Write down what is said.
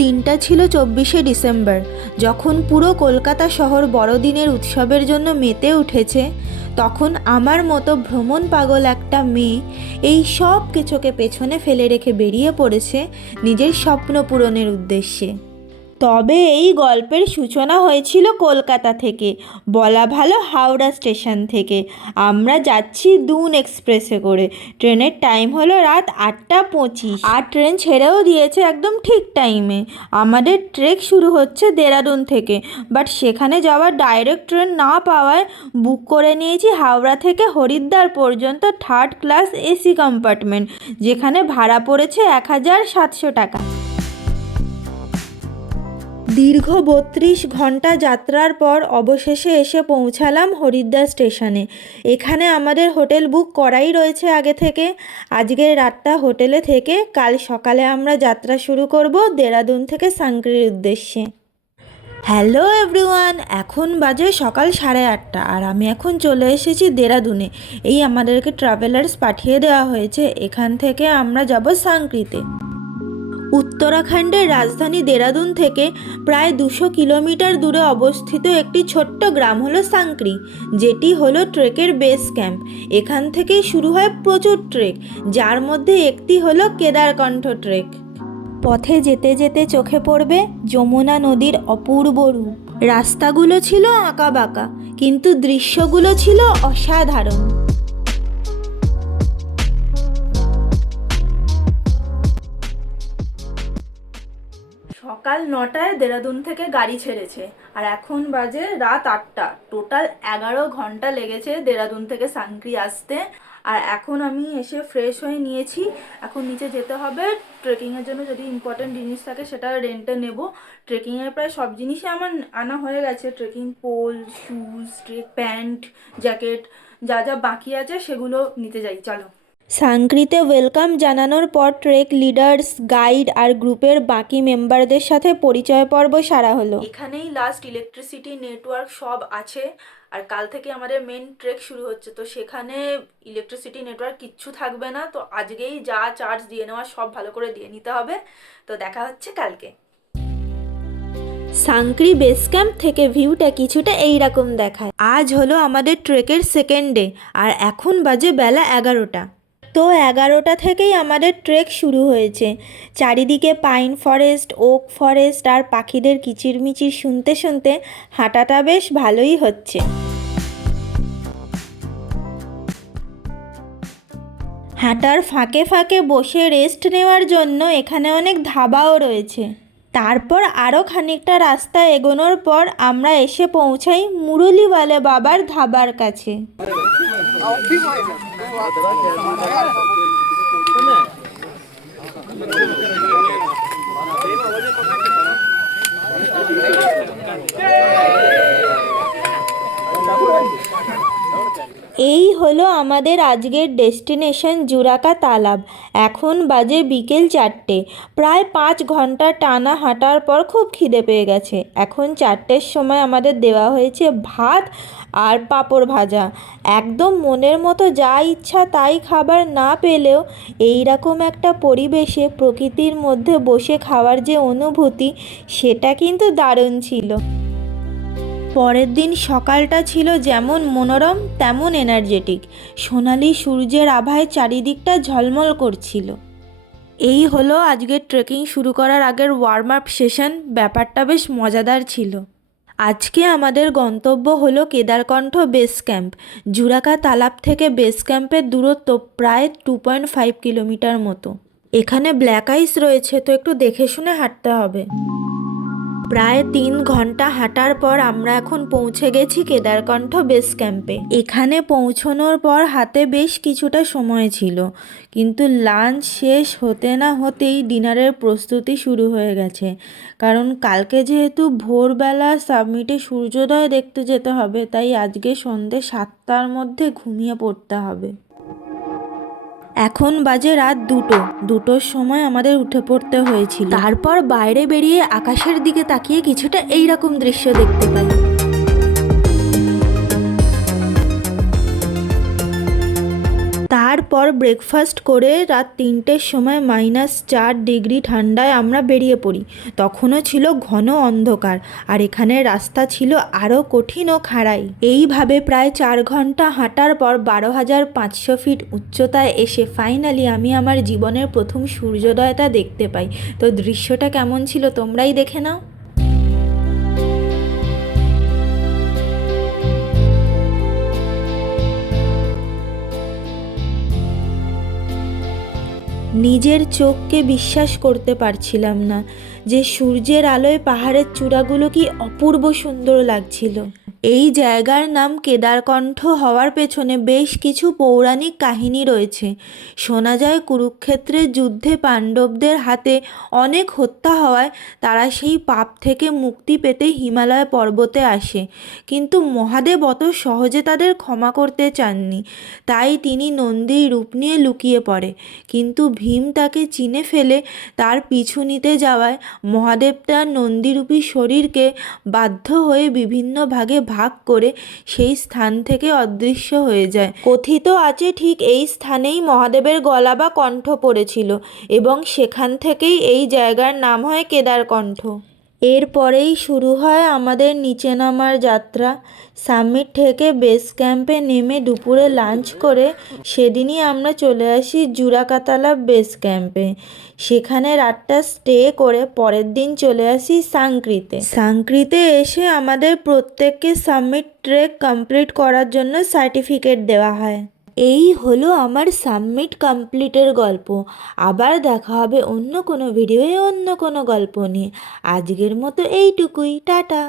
দিনটা ছিল 24শে ডিসেম্বর, যখন পুরো কলকাতা শহর বড়দিনের উৎসবের জন্য মেতে উঠেছে। তখন আমার মতো ভ্রমণ পাগল একটা মেয়ে এই সব কিছুকে পেছনে ফেলে রেখে বেরিয়ে পড়েছে নিজের স্বপ্ন পূরণের উদ্দেশ্যে। তবে এই গল্পের সূচনা হয়েছিল কলকাতা থেকে, বলা ভালো হাওড়া স্টেশন থেকে। আমরা যাচ্ছি দুন এক্সপ্রেসে করে। ট্রেনের টাইম হলো রাত 8:25, আর ট্রেন ছেড়েও দিয়েছে একদম ঠিক টাইমে। আমাদের ট্রেক শুরু হচ্ছে দেরাদুন থেকে, বাট সেখানে যাওয়ার ডাইরেক্ট ট্রেন না পাওয়ায় বুক করে নিয়েছি হাওড়া থেকে হরিদ্বার পর্যন্ত 3rd ক্লাস এসি কম্পার্টমেন্ট, যেখানে ভাড়া পড়েছে 1700 টাকা। দীর্ঘ 32 ঘন্টা যাত্রার পর অবশেষে এসে পৌঁছালাম হরিদ্বার স্টেশনে। এখানে আমাদের হোটেল বুক করাই রয়েছে আগে থেকে। আজকের রাতটা হোটেলে থেকে কাল সকালে আমরা যাত্রা শুরু করব দেরাদুন থেকে সাংক্রির উদ্দেশ্যে। হ্যালো এভরিওয়ান, এখন বাজে সকাল 8:30 আর আমি এখন চলে এসেছি দেরাদুনে। এই আমাদেরকে ট্রাভেলার্স পাঠিয়ে দেওয়া হয়েছে, এখান থেকে আমরা যাব সাংক্রিতে। উত্তরাখণ্ডের রাজধানী দেরাদুন থেকে প্রায় 200 কিলোমিটার দূরে অবস্থিত একটি ছোট্ট গ্রাম হলো সাংক্রি, যেটি হলো ট্রেকের বেস ক্যাম্প। এখান থেকেই শুরু হয় প্রচুর ট্রেক, যার মধ্যে একটি হলো কেদারকণ্ঠ ট্রেক। পথে যেতে যেতে চোখে পড়বে যমুনা নদীর অপূর্ব রূপ। রাস্তাগুলো ছিল আঁকাবাঁকা, কিন্তু দৃশ্যগুলো ছিল অসাধারণ। সকাল 9টায় দেরাদুন থেকে গাড়ি ছেড়েছে, আর এখন বাজে রাত 8টা। টোটাল 11 ঘন্টা লেগেছে দেরাদুন থেকে সাংক্রি আসতে। আর এখন আমি এসে ফ্রেশ হয়ে নিয়েছি। এখন নিচে যেতে হবে ট্রেকিংয়ের জন্য, যদি ইম্পর্টেন্ট জিনিস থাকে সেটা রেন্টে নেব। ট্রেকিংয়ের প্রায় সব জিনিসই আমার আনা হয়ে গেছে, trekking pole, shoes, trek pant, jacket, যা যা বাকি আছে সেগুলো নিতে যাই, চলো। সাংক্রিতে ওয়েলকাম জানানোর পর ট্রেক লিডার্স, গাইড আর গ্রুপের বাকি মেম্বারদের সাথে পরিচয় পর্ব সারা হলো। এখানেই লাস্ট ইলেকট্রিসিটি নেটওয়ার্ক সব আছে, আর কাল থেকে আমাদের মেন ট্রেক শুরু হচ্ছে, তো সেখানে ইলেকট্রিসিটি নেটওয়ার্ক কিচ্ছু থাকবে না। তো আজকেই যা চার্জ দিয়ে নেওয়া সব ভালো করে দিয়ে নিতে হবে। তো দেখা হচ্ছে কালকে। সাংক্রি বেস ক্যাম্প থেকে ভিউটা কিছুটা এইরকম দেখায়। আজ হলো আমাদের ট্রেকের সেকেন্ড ডে, আর এখন বাজে বেলা 11টা। তো 11টা থেকেই আমাদের ট্রেক শুরু হয়েছে। চারিদিকে পাইন ফরেস্ট, ওক ফরেস্ট আর পাখিদের কিচিরমিচির শুনতে শুনতে হাঁটাটা বেশ ভালোই হচ্ছে। হাঁটার ফাঁকে ফাঁকে বসে রেস্ট নেওয়ার জন্য এখানে অনেক ধাবাও রয়েছে। তারপর আরও খানিকটা রাস্তা এগোনোর পর আমরা এসে পৌঁছাই মুরলীওয়ালে বাবার ধাবার কাছে। এই হলো আমাদের আজকের ডেস্টিনেশন জুরাকা তালাব। এখন বাজে বিকেল 4টে। প্রায় 5 ঘন্টা টানা হাঁটার পর খুব খিদে পেয়ে গেছে। এখন 4টের সময় আমাদের দেওয়া হয়েছে ভাত আর পাঁপড় ভাজা। একদম মনের মতো যা ইচ্ছা তাই খাবার না পেলেও এই রকম একটা পরিবেশে প্রকৃতির মধ্যে বসে খাওয়ার যে অনুভূতি, সেটা কিন্তু দারুণ ছিল। পরের দিন সকালটা ছিল যেমন মনোরম তেমন এনার্জেটিক। সোনালি সূর্যের আভায় চারিদিকটা ঝলমল করছিল। এই হলো আজকের ট্রেকিং শুরু করার আগের ওয়ার্ম আপ সেশন। ব্যাপারটা বেশ মজাদার ছিল। আজকে আমাদের গন্তব্য হলো কেদারকণ্ঠ বেস ক্যাম্প। জুরাকা তালাব থেকে বেস ক্যাম্পের দূরত্ব প্রায় 2.5 কিলোমিটার মতো। এখানে ব্ল্যাক আইস রয়েছে, তো একটু দেখে শুনে হাঁটতে হবে। প্রায় 3 ঘন্টা হাঁটার পর আমরা এখন পৌঁছে গেছি কেদারকণ্ঠ বেস ক্যাম্পে। এখানে পৌঁছানোর পর হাতে বেশ কিছুটা সময় ছিল, কিন্তু লাঞ্চ শেষ হতে না হতেই ডিনারের প্রস্তুতি শুরু হয়ে গেছে। কারণ কালকে যেহেতু ভোরবেলা সাবমিটে সূর্যোদয় দেখতে যেতে হবে, তাই আজকে সন্ধ্যে 7টার মধ্যে ঘুমিয়ে পড়তে হবে। এখন বাজে রাত 2টোর সময় আমাদের উঠে পড়তে হয়েছিল। তারপর বাইরে বেরিয়ে আকাশের দিকে তাকিয়ে কিছুটা এইরকম দৃশ্য দেখতে পাই। তার তারপর ব্রেকফাস্ট করে রাত 3টের সময় -4 ডিগ্রি ঠান্ডায় আমরা বেরিয়ে পড়ি। তখনও ছিল ঘন অন্ধকার, আর এখানে রাস্তা ছিল আরও কঠিন ও খাড়াই। এইভাবে প্রায় 4 ঘন্টা হাঁটার পর 12,500 ফিট উচ্চতায় এসে ফাইনালি আমি আমার জীবনের প্রথম সূর্যোদয়টা দেখতে পাই। তো দৃশ্যটা কেমন ছিল তোমরাই দেখে নাও। নিজের চোখকে বিশ্বাস করতে পারছিলাম না যে সূর্যের আলোয় পাহাড়ের চূড়াগুলো কি অপূর্ব সুন্দর লাগছিল। এই জায়গার নাম কেদারকণ্ঠ হওয়ার পেছনে বেশ কিছু পৌরাণিক কাহিনী রয়েছে। শোনা যায় কুরুক্ষেত্রের যুদ্ধে পাণ্ডবদের হাতে অনেক হত্যা হওয়ায় তারা সেই পাপ থেকে মুক্তি পেতে হিমালয় পর্বতে আসে, কিন্তু মহাদেব অত সহজে তাদের ক্ষমা করতে চাননি। তাই তিনি নন্দীর রূপ নিয়ে লুকিয়ে পড়ে, কিন্তু ভীম তাকে চিনে ফেলে তার পিছু নিতে যাওয়ায় মহাদেব তার নন্দীরূপী শরীরকে বাধ্য হয়ে বিভিন্ন ভাগে ভাগ করে সেই স্থান থেকে অদৃশ্য হয়ে যায়। কথিত আছে ঠিক এই স্থানেই মহাদেবের গলা বা কণ্ঠ পড়েছিল, এবং সেখান থেকেই এই জায়গার নাম হয় কেদারকণ্ঠ। এরপরেই শুরু হয় আমাদের নিচে নামার যাত্রা। সামিট থেকে বেস ক্যাম্পে নেমে দুপুরে লাঞ্চ করে সেদিনই আমরা চলে আসি জুরাকাতালাব বেস ক্যাম্পে। সেখানে রাতটা স্টে করে পরের দিন চলে আসি সাংক্রিতে। সাংক্রিতে এসে আমাদের প্রত্যেককে সামিট ট্রেক কমপ্লিট করার জন্য সার্টিফিকেট দেওয়া হয়। এই হলো আমার সামিট কমপ্লিটের গল্প। আবার দেখা হবে অন্য কোনো ভিডিওয়ে অন্য কোনো গল্প নিয়ে। আজকের মতো এইটুকুই, টাটা।